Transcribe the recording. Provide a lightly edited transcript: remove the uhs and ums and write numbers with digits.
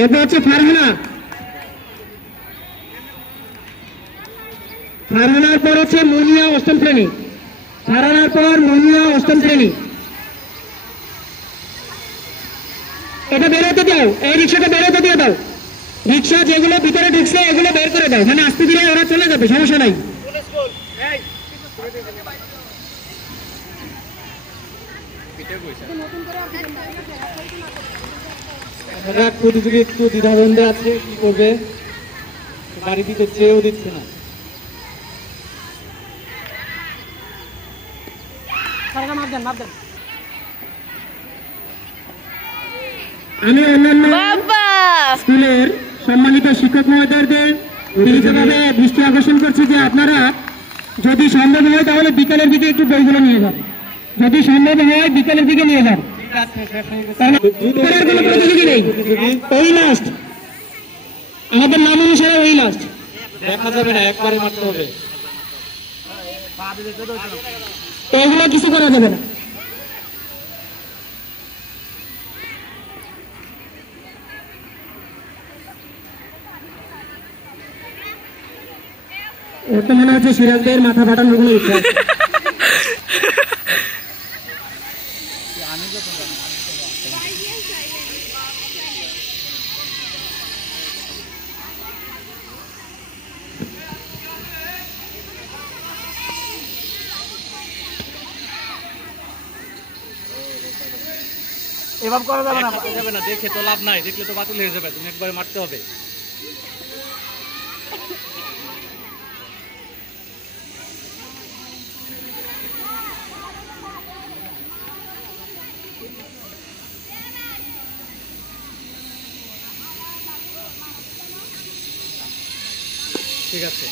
এরপর হচ্ছে ফারহানা। ফারহানার পর হচ্ছে মুনিয়া অষ্টম শ্রেণী। ফারহানার পর মুনিয়া অষ্টম শ্রেণী। এটা বেরোতে দাও, এই রিক্সাটা বেরোতে দিয়ে দাও। রিক্সা যেগুলো ভিতরে ঢুকছে এগুলো বের করে দাও, মানে আস্তে ধীরে ওরা চলে যাবে, সমস্যা নাই। প্রতিযোগী একটু দ্বিধাদ্বন্দ্বে আছে, কি করবে, গাড়ি দিতে চেয়েও দিচ্ছে না। আমি অন্যান্য স্কুলের সম্মানিত শিক্ষক মহোদয়দের বিনীতভাবে দৃষ্টি আকর্ষণ করছি যে আপনারা যদি সম্ভব হয় তাহলে বিকেলের দিকে একটু বইগুলো নিয়ে যান, যদি সম্ভব হয় বিকেলের দিকে নিয়ে যান। কোনো প্রতিযোগী নেই, ওই লাস্ট, আমাদের নাম অনুসারে ওই লাস্ট। দেখা যাবে না, একবারে মারতে হবে, এগুলো কিছু করা যাবে না। ওর তো মনে হচ্ছে সিরাজ ভাইয়ের মাথা ফাটানোর কোনো ইচ্ছা আছে। এভাবে করা যাবে না, দেখে তো লাভ নাই, দেখলে তো বাতিল হয়ে যাবে, তুমি একবারে মারতে হবে। ঠিক আছে।